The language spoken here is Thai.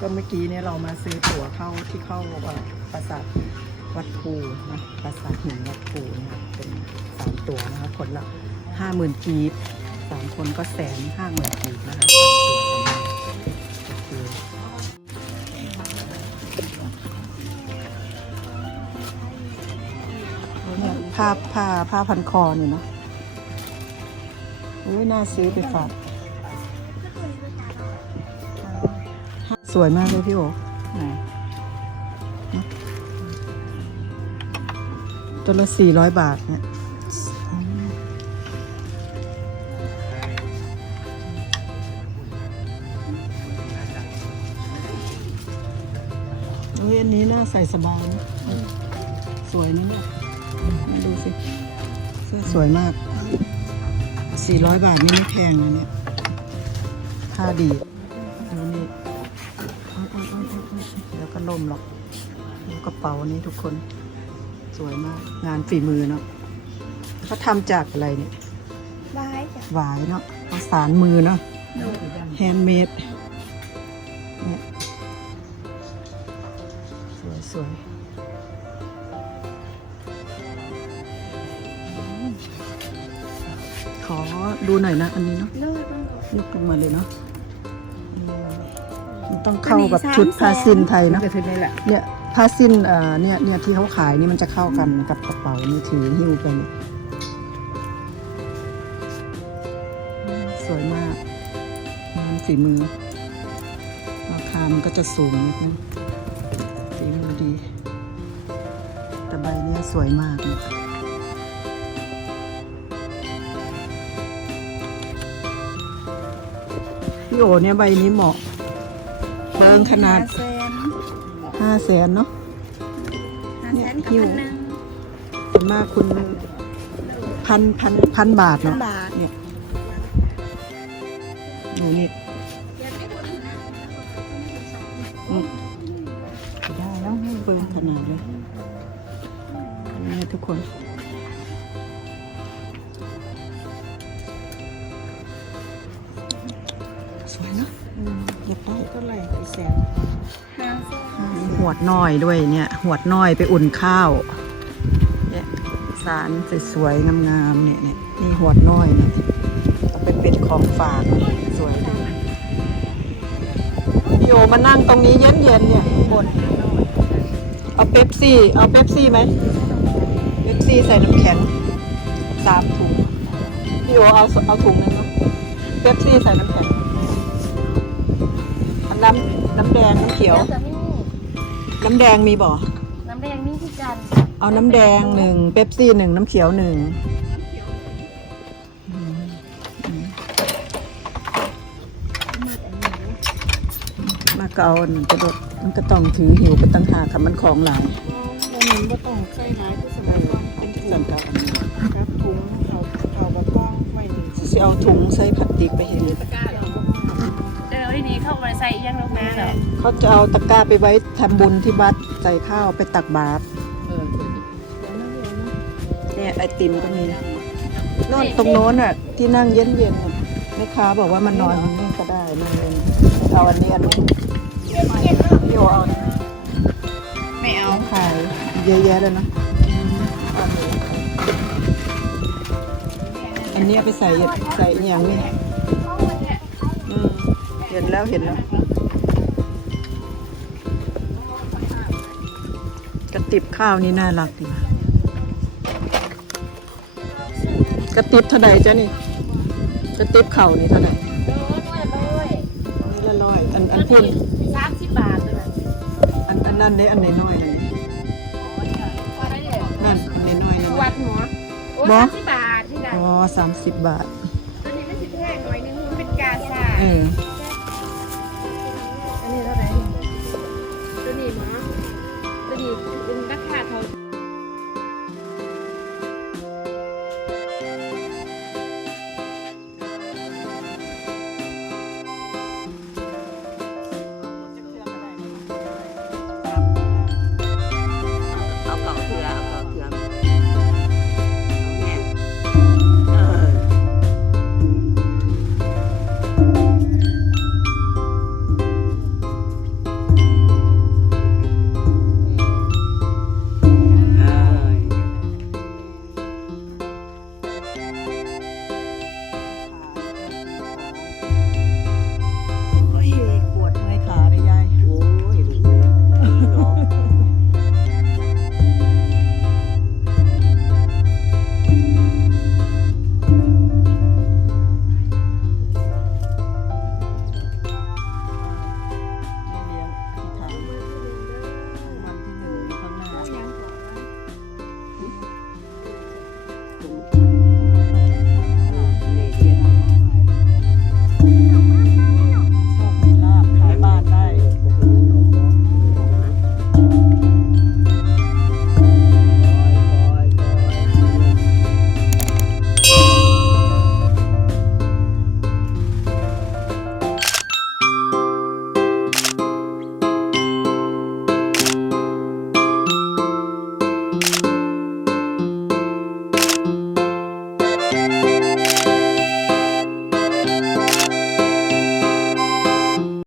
ก็เมื่อกี้เนี่ยเรามาซื้อตั๋วเข้าที่เข้าเอ่อปราสาทวัดภูนะปราสาทหินวัดภูเนี่ยเป็นสามตั๋วนะคะคนละห้าหมื่นกีบสามคนก็แสนห้าหมื่นกีบนะคะสามตั๋วสำหรับโอเนี่ยผ้าผ้าผ้าพันคอเนี่ยเนาะโอ้ยน่าซื้อไปฝาก สวยมากเลยพี่โอไหนนะตัวละสี่ร้อยบาทเนี่ยเฮ้ยอันนี้น่าใส่สบายนะสวยนะเนี่ยมาดูสิเสื้อสวยมากสี่ร้อยบาทนี่ไม่แพงนะเนี่ย ผ้าดีดูนี่ เดี๋ยวก็ล่มหรอกดูกระเป๋านี้ทุกคน สวยมาก งานฝีมือเนาะเขาทำจากอะไรเนี่ยได้จ้ะหวายเนาะเอาสารมือเนาะแฮนด์เมดเนี่ยสวยสวยอืมขอดูหน่อยนะ อันนี้เนาะเลิศมากยกลงมาเลยเนาะอืมมัน ต้องเข้ากับชุดผ้าสิ้นไทยเนาะก็คือนี่แหละเนี่ยผ้าสิ้นเอ่อเนี่ยเนี่ยที่เขาขายนี่มันจะเข้ากันกับกระเป๋านี่ถือหิ้วไปนี่อืมสวยมากงานฝีมือ ราคามันก็จะสูงนิดนึงฝีมือดี แต่ใบเนี้ยสวยมากเนี่ยพี่โอเนี่ยใบนี้เหมาะเบิงขนาดห้แสนห้าแสนเนาะห้าเนี่แสยนกับหิ้วพันหนึ่งส่วนมากคุณพันพันพันบาทพันเนาะบาทเนี่ยดูนี่อืมได้แล้วให้เบิร์ขนาดเลยนี่ทุกคนสวยเนาะอืมอยาก ได้เท่าไหร่ไปแสนห้าแสนหวดน้อยด้วยเนี่ย หวดน้อยไปอุ่นข้าวเนี่ยสารสวยๆงามๆเนี่ยเนี่ยนี่หวดน้อยเนี่ยเอาไปเป็นของฝากสวยดีพี่โอมานั่งตรงนี้เย็นๆเนี่ยบนเอาเป๊ปซี่ เอาเป๊ปซี่ไหมเป๊ปซี่ใส่น้ำแข็งสามถุงพี่โอเอาเอาถุงนึงเนาะเป๊ปซี่ใส่น้ำแข็ง นน้ำน้ำแดงน้ำเขียว แล้วแต่นี่น้ำแดงมีบ่น้ำแดงนี่ที่จันทร์เอาน้ำแดงหนึ่งเป๊ปซี่หนึ่งน้ำเขียวหนึ่งอืมอืมมาเกเอาหนึ่งกระโดดมันก็ต้องถือหิวไปตั้งหากค่ะมันของหลายแล้วมันก็ต้องใส่หลายคือสมัยก่อนเป็นถุสั่งนกับครับถุงเขาเขาบะกล้องไว้หนึ่งสิเอาถุงใส่พลาสติกไปเห็น ตะกร้าเหรอเดี๋ย วทีนี้เข้าไปใส่อีกอยังลงมาเหรอเขาจะเอาตะกร้าไปไว้ทำบุญที่วัดใส่ข้าวไปตักบาตรเออเดี๋ยวนะเดี๋ยวนะเนี่ยไอติมก็มีโน่นตรงโน้นอะ ที่นั่งเย็นๆน่ะแม่ค้าบอกว่ามันนอนนี่ก็ได้นอนเย็นเอาอันนี้อันนี้พี่โอเอาไม่เอาขายเยอะแยะเลยเนอะอันนี้เอาไปใส่ใส่อหย่างนี้อืม เห็นแล้วเห็นแล้ว กระติบข้าวนี่น่ารักดีนะกระติบเท่าไหร่จ้ะนี่ กระติบเข่าวนี่เท่าไหร่โดนด้วยด้วยนี่ละร้อยอันอันพุ่นสามสิบบาทเลยนะอันอันนั่นเนี่ยอันน้อยๆนั่นนี่พอได้เลยนั่นอันน้อยๆนั่นวัน่ะดหมอโอ้บ่สามสิบบาทที่ไหนอ๋อสามสิบบาทตัวนี้มันสิบแพงหน่อยนึงมันเป็นกาชาเออ